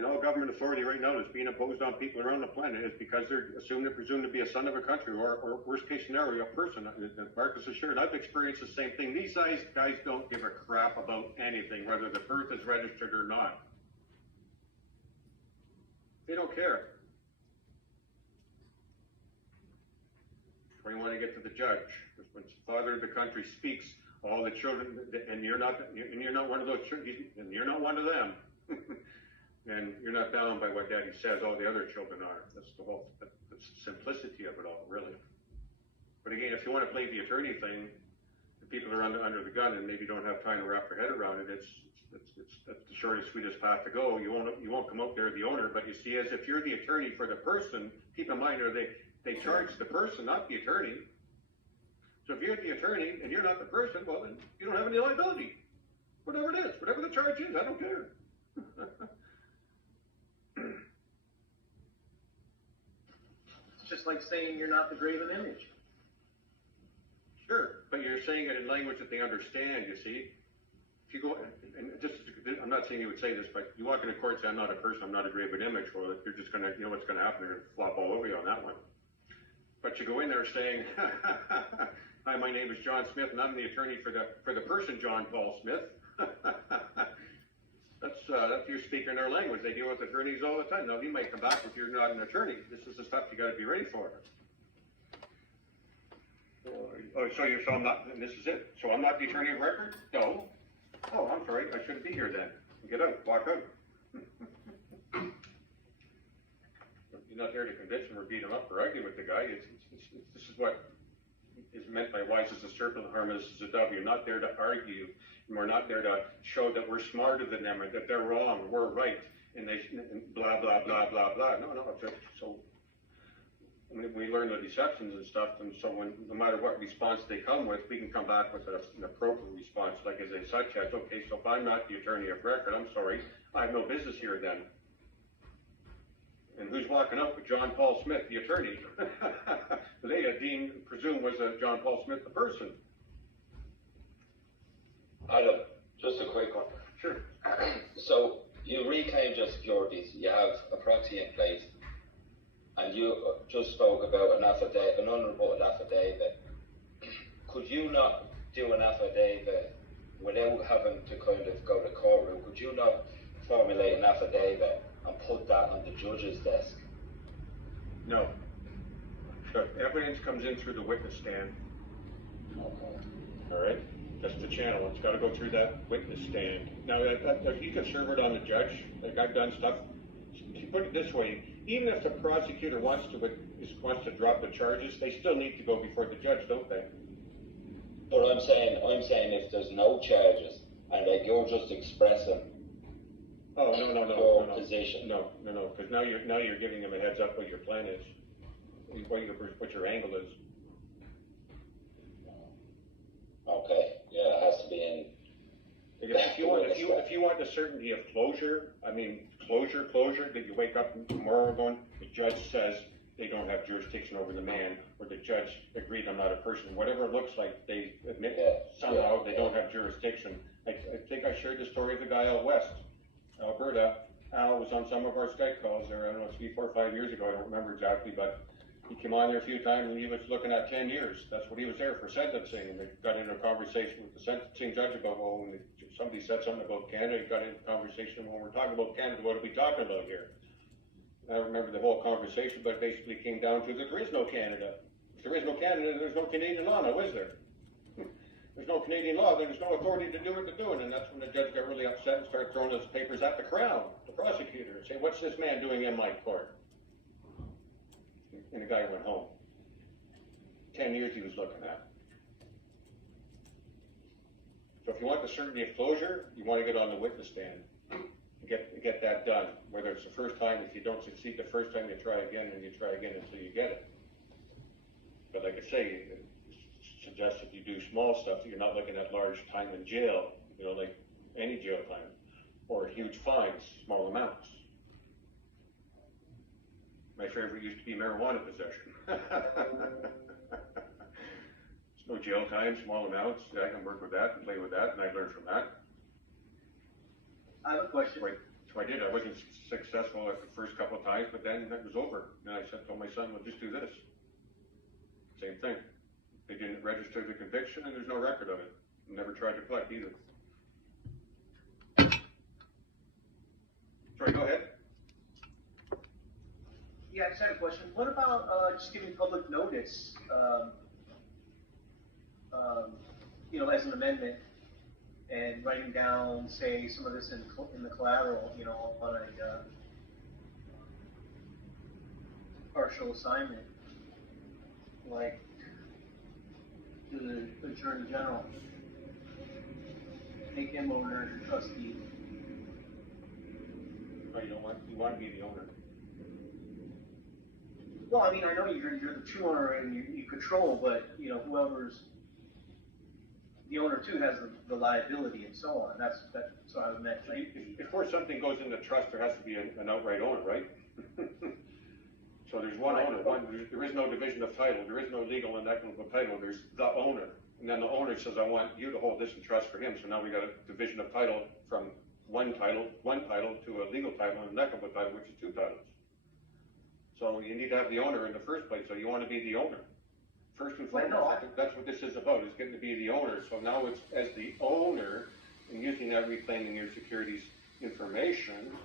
And all government authority right now that's being imposed on people around the planet is because they're assumed and presumed to be a son of a country, or worst case scenario, a person. Marcus assured, I've experienced the same thing. These guys don't give a crap about anything, whether the birth is registered or not. They don't care. When you want to get to the judge, when the father of the country speaks, all the children, and you're not one of those children, and you're not one of them. And you're not bound by what daddy says all the other children are. That's the simplicity of it all, really. But again, if you want to play the attorney thing, the people are under the gun and maybe don't have time to wrap their head around it, it's the shortest, sweetest path to go. You won't come out there the owner, but you see, as if you're the attorney for the person, keep in mind, they charge the person, not the attorney. So if you're the attorney and you're not the person, well, then you don't have any liability. Whatever it is, whatever the charge is, I don't care. It's just like saying you're not the graven image. Sure, but you're saying it in language that they understand, you see. If you go, and just, I'm not saying you would say this, but you walk into court and say, I'm not a person, I'm not a graven image, well, you're just going to, you know what's going to happen, you're going to flop all over you on that one. But you go in there saying, hi, my name is John Smith, and I'm the attorney for the person John Paul Smith. That's you speaking their language. They deal with attorneys all the time. Now, you might come back if you're not an attorney. This is the stuff you got to be ready for. Oh, so I'm not, and this is it. So I'm not the attorney of record? No. Oh, I'm sorry. I shouldn't be here then. Get out. Walk out. You're not there to convince him or beat him up or argue with the guy. This is what is meant by wise as a serpent, harmless as a dove. You're not there to argue. And we're not there to show that we're smarter than them or that they're wrong, we're right, and blah, blah, blah, blah, blah. No. So we learn the deceptions and stuff, and so no matter what response they come with, we can come back with an appropriate response, like as such as, okay, so if I'm not the attorney of record, I'm sorry, I have no business here then. And who's walking up with John Paul Smith, the attorney? They presumed was John Paul Smith, the person. Adam, just a quick one. Sure. So you reclaimed your securities, you have a proxy in place, and you just spoke about an affidavit, an unreported affidavit. Could you not do an affidavit without having to kind of go to courtroom? Could you not formulate an affidavit and put that on the judge's desk? No. So evidence comes in through the witness stand. Okay. All right? That's the channel. It's got to go through that witness stand. Now, if you can serve it on the judge, like I've done stuff, if you put it this way, even if the prosecutor wants to drop the charges, they still need to go before the judge, don't they? But I'm saying if there's no charges and like you're just expressing your position. No, because now you're giving them a heads up what your plan is, what your angle is. Okay, yeah, it has to be in. If you want the certainty of closure, I mean closure, that you wake up tomorrow going, the judge says they don't have jurisdiction over the man, or the judge agreed I'm not a person, whatever it looks like, they admit somehow they don't have jurisdiction. I think I shared the story of the guy out west, Alberta. Al was on some of our Skype calls there, I don't know, 3, 4, 5 years ago, I don't remember exactly, but he came on there a few times and he was looking at 10 years. That's what he was there for, sentencing. And they got into a conversation with the sentencing judge about, well, when somebody said something about Canada, he got into a conversation, when we're talking about Canada, what are we talking about here? I don't remember the whole conversation, but it basically came down to that there is no Canada. If there is no Canada, there's no Canadian law now, is there? There's no Canadian law, then there's no authority to do what they're doing. And that's when the judge got really upset and started throwing his papers at the Crown, the prosecutor, and say, what's this man doing in my court? And the guy went home. 10 years he was looking at. So if you want the certainty of closure, you want to get on the witness stand and get that done. Whether it's the first time, if you don't succeed the first time, you try again and you try again until you get it. But like I say, it suggests if you do small stuff, that you're not looking at large time in jail, like any jail time, or huge fines, small amounts. My favorite used to be marijuana possession. There's no jail time, small amounts. I can work with that and play with that, and I learned from that. I have a question. Wait, So I did. I wasn't successful at the first couple of times, but then that was over. And I said, told my son, well, just do this. Same thing. They didn't register the conviction, and there's no record of it. Never tried to collect either. Sorry, go ahead. Yeah, I just had a question. What about just giving public notice, as an amendment, and writing down, say, some of this in the collateral, on a partial assignment, like to the Attorney General, make him owner and trustee. Oh, you want to be the owner. Well, I mean, I know you're the true owner and you control, but whoever's the owner too has the liability and so on. That's what I would mention. Before something goes into trust, there has to be an outright owner, right? So there's one owner. There is no division of title. There is no legal and equitable title. There's the owner, and then the owner says, "I want you to hold this in trust for him." So now we got a division of title from one title to a legal title and an equitable title, which is two titles. So you need to have the owner in the first place. So you want to be the owner. First and foremost, that's what this is about, is getting to be the owner. So now it's as the owner and using everything in your securities information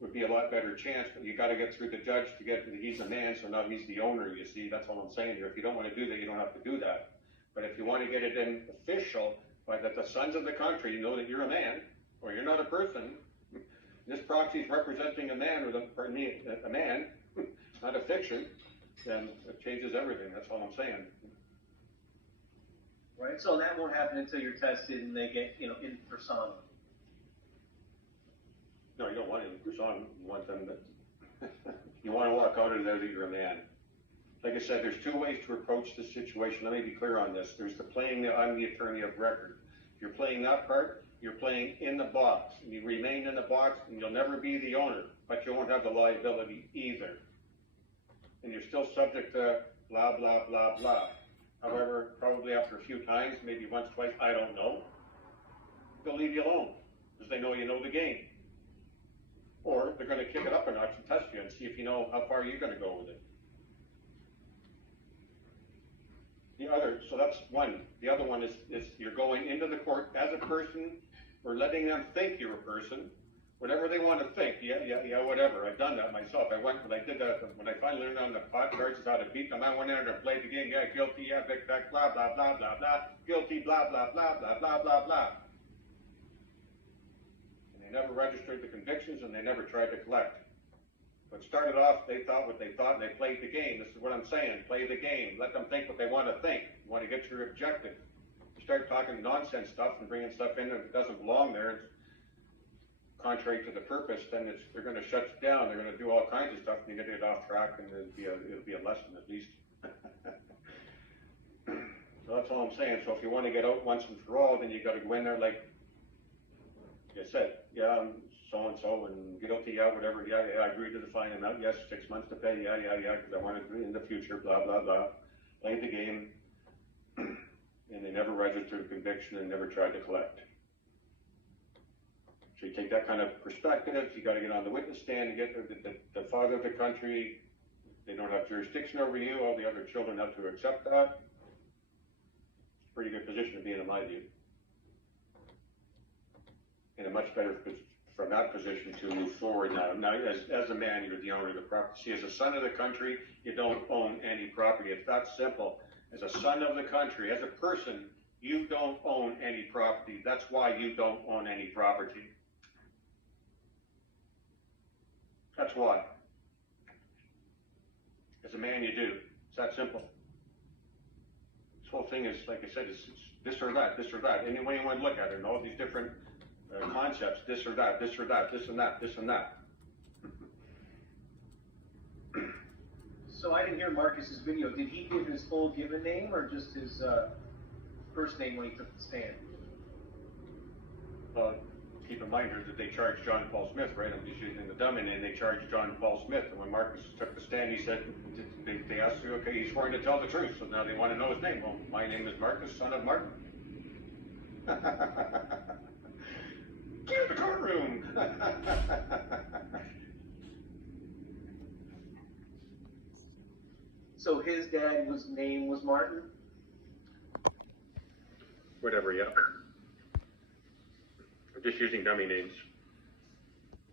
would be a lot better chance, but you got to get through the judge to get, he's a man, so now he's the owner, you see. That's all I'm saying here. If you don't want to do that, you don't have to do that. But if you want to get it in official, by that the sons of the country know that you're a man, or you're not a person, this proxy is representing a man, a man, not a fiction, then it changes everything. That's all I'm saying. Right, so that won't happen until you're tested and they get, in persona. No, you don't want it in persona. You want them to, you want to walk out of there that you're a man. Like I said, there's two ways to approach this situation. Let me be clear on this. There's the playing I'm the attorney of record. If you're playing that part, you're playing in the box. And you remain in the box and you'll never be the owner, but you won't have the liability either. And you're still subject to blah, blah, blah, blah. However, probably after a few times, maybe once, twice, I don't know, they'll leave you alone because they know you know the game. Or they're going to kick it up a notch and test you and see if you know how far you're going to go with it. So that's one. The other one is you're going into the court as a person, or letting them think you're a person. Whatever they want to think, yeah, whatever. I've done that myself. I did that, when I finally learned on the pot charges how to beat them, I went in there and played the game, yeah, guilty, yeah, big back, blah, blah, blah, blah, blah, guilty, blah, blah, blah, blah, blah, blah, blah. And they never registered the convictions and they never tried to collect. But started off, they thought what they thought and they played the game. This is what I'm saying, play the game. Let them think what they want to think. You want to get your objective. You start talking nonsense stuff and bringing stuff in that doesn't belong there, it's contrary to the purpose, then they're going to shut you down. They're going to do all kinds of stuff, and you're going to get off track, and it'll be a lesson at least. So that's all I'm saying. So if you want to get out once and for all, then you got to go in there like I said, yeah, I'm so and so and guilty, yeah, whatever, yeah, I agreed to the fine amount, yes, 6 months to pay, yeah, because I wanted to in the future, blah, blah, blah. Played the game, and they never registered a conviction and never tried to collect. So you take that kind of perspective, you got to get on the witness stand and get the father of the country. They don't have jurisdiction over you. All the other children have to accept that. It's a pretty good position to be in my view. In a much better from that position to move forward now. Now, as a man, you're the owner of the property. See, as a son of the country, you don't own any property. It's that simple. As a son of the country, as a person, you don't own any property. That's why you don't own any property. That's why. As a man, you do. It's that simple. This whole thing is, like I said, it's this or that, this or that. Any way you want to look at it, and all these different concepts, this or that, this or that, this and that, this and that. So I didn't hear Marcus's video. Did he give his full given name or just his first name when he took the stand? Keep in mind here that they charged John Paul Smith, right? I'm just using the dummy name. They charged John Paul Smith. And when Marcus took the stand, he said, they asked you, okay, he's sworn to tell the truth. So now they want to know his name. Well, my name is Marcus, son of Martin. Clear the courtroom. So his name was Martin? Whatever, yeah. I'm just using dummy names.